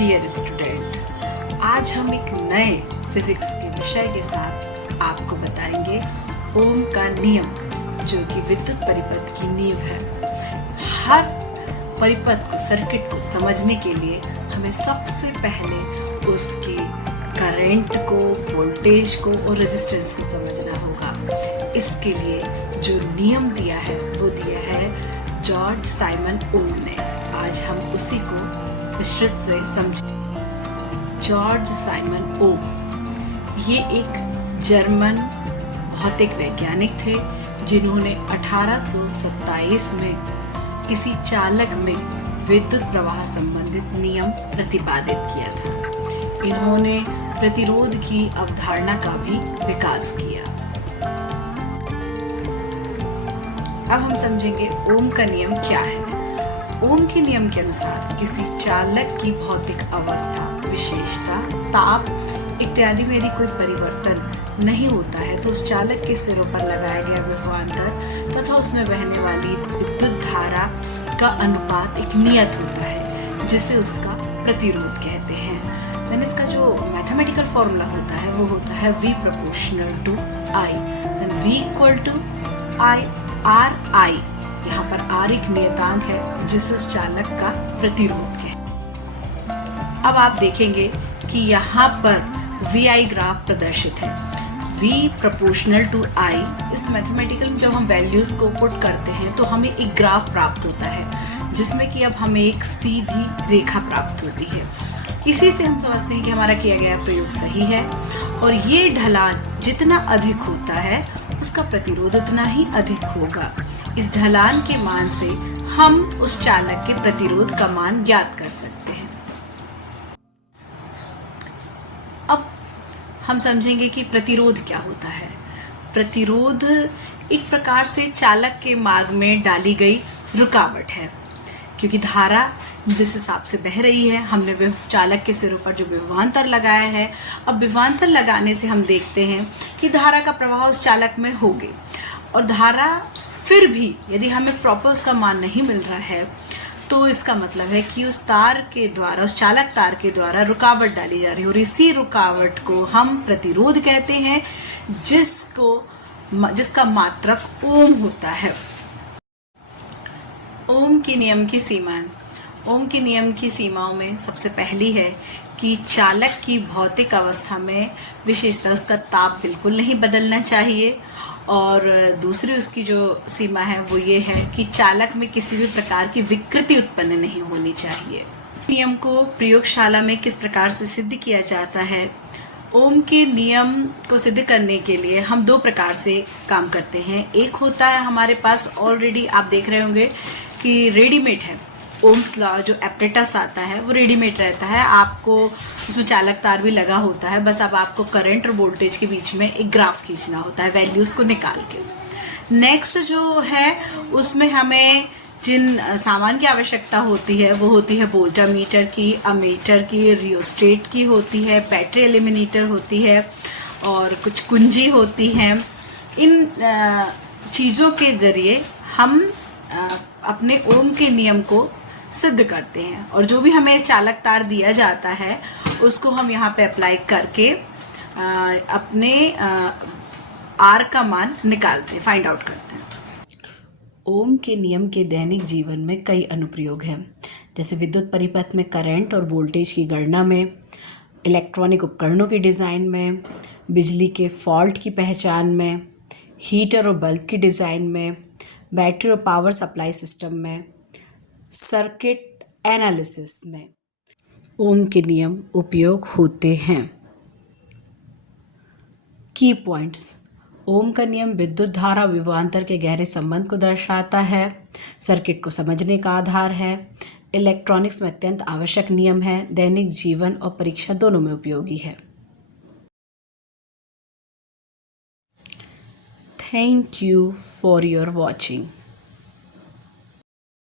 Dear student, आज हम एक नए फिजिक्स के विषय के साथ आपको बताएंगे ओम का नियम, जो कि विद्युत परिपथ की नींव है। हर परिपथ को, सर्किट को समझने के लिए हमें सबसे पहले उसकी करंट को, वोल्टेज को और रेजिस्टेंस को समझना होगा। इसके लिए जो नियम दिया है वो दिया है जॉर्ज साइमन ओम ने। आज हम उसी को विस्तृत से समझें। जॉर्ज साइमन ओम ये एक जर्मन भौतिक वैज्ञानिक थे, जिन्होंने 1827 में किसी चालक में विद्युत प्रवाह संबंधित नियम प्रतिपादित किया था। इन्होंने प्रतिरोध की अवधारणा का भी विकास किया। अब हम समझेंगे ओम का नियम क्या है। ओम के नियम के अनुसार किसी चालक की भौतिक अवस्था, विशेषता, ताप इत्यादि में यदि कोई परिवर्तन नहीं होता है तो उस चालक के सिरों पर लगाया गया विभवांतर तथा उसमें बहने वाली विद्युत धारा का अनुपात एक नियत होता है, जिसे उसका प्रतिरोध कहते हैं। देन इसका जो मैथमेटिकल फॉर्मूला होता है वो होता है V proportional to I। Then V equal to I R I। यहाँ पर R एक नियतांक है जिसे उस चालक का प्रतिरोध है। अब आप देखेंगे कि यहाँ पर VI ग्राफ प्रदर्शित है। V प्रोपोर्शनल टू I, इस मैथमेटिकल में जब हम वैल्यूज को पुट करते हैं तो हमें एक ग्राफ प्राप्त होता है, जिसमें कि अब हमें एक सीधी रेखा प्राप्त होती है। इसी से हम समझते हैं कि हमारा किया गया प्रयोग सही है, और ये ढलान जितना अधिक होता है उसका प्रतिरोध उतना ही अधिक होगा। इस ढलान के मान से हम उस चालक के प्रतिरोध का मान ज्ञात कर सकते हैं। अब हम समझेंगे कि प्रतिरोध क्या होता है। प्रतिरोध एक प्रकार से चालक के मार्ग में डाली गई रुकावट है, क्योंकि धारा जिस हिसाब से बह रही है, हमने चालक के सिरों पर जो विभवांतर लगाया है, अब विभवांतर लगाने से हम देखते हैं कि धारा का प्रवाह उस चालक में हो गई, और धारा फिर भी यदि हमें प्रॉपर उसका मान नहीं मिल रहा है तो इसका मतलब है कि उस तार के द्वारा, उस चालक तार के द्वारा रुकावट डाली जा रही है, और इसी रुकावट को हम प्रतिरोध कहते हैं, जिसका मात्रक ओम होता है। ओम के नियम की सीमाएं। ओम के नियम की सीमाओं में सबसे पहली है कि चालक की भौतिक अवस्था में विशेषतः उसका ताप बिल्कुल नहीं बदलना चाहिए, और दूसरी उसकी जो सीमा है वो ये है कि चालक में किसी भी प्रकार की विकृति उत्पन्न नहीं होनी चाहिए। नियम को प्रयोगशाला में किस प्रकार से सिद्ध किया जाता है। ओम के नियम को सिद्ध करने के लिए हम दो प्रकार से काम करते हैं। एक होता है हमारे पास ऑलरेडी आप देख रहे होंगे कि रेडीमेड है। ओम्स लॉ जो एपरेटस आता है वो रेडीमेड रहता है, आपको उसमें चालक तार भी लगा होता है, बस अब आपको करंट और वोल्टेज के बीच में एक ग्राफ खींचना होता है वैल्यूज को निकाल के। नेक्स्ट जो है उसमें हमें जिन सामान की आवश्यकता होती है वो होती है वोल्टामीटर की, अमीटर की, रियोस्टेट की होती है, बैटरी एलिमिनेटर होती है, और कुछ कुंजी होती है। इन चीज़ों के जरिए हम अपने ओम के नियम को सिद्ध करते हैं, और जो भी हमें चालक तार दिया जाता है उसको हम यहाँ पे अप्लाई करके अपने आर का मान निकालते हैं, फाइंड आउट करते हैं। ओम के नियम के दैनिक जीवन में कई अनुप्रयोग हैं, जैसे विद्युत परिपथ में करंट और वोल्टेज की गणना में, इलेक्ट्रॉनिक उपकरणों के डिज़ाइन में, बिजली के फॉल्ट की पहचान में, हीटर और बल्ब की डिज़ाइन में, बैटरी और पावर सप्लाई सिस्टम में, सर्किट एनालिसिस में ओम के नियम उपयोग होते हैं। की पॉइंट्स। ओम का नियम विद्युत धारा विभवांतर के गहरे संबंध को दर्शाता है, सर्किट को समझने का आधार है, इलेक्ट्रॉनिक्स में अत्यंत आवश्यक नियम है, दैनिक जीवन और परीक्षा दोनों में उपयोगी है। Thank you for your watching.